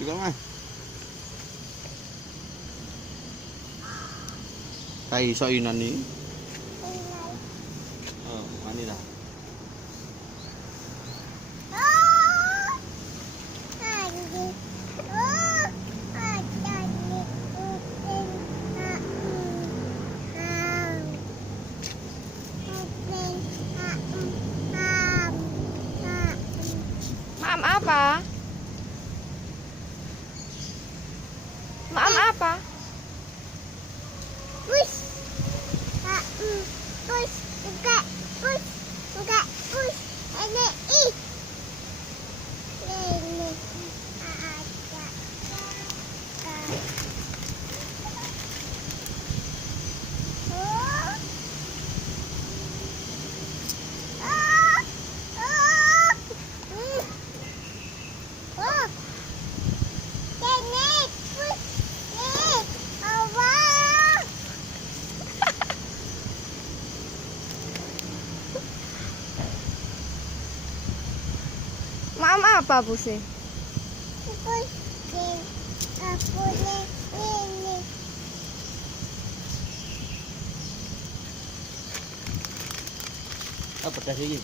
Juga mah. Kayak iso inan nih. Oh, mani dah. Maam apa? Maam apa? Push. Push. Enggak. Push. Enggak. Push. Ini ih. Ini. Ada. Oh. Oh. Oh. Oh. Ini. Push. Nih. Awal. Maam apa Pusi? Push. Nih. Aku nih. Ini. Apa kasih ini?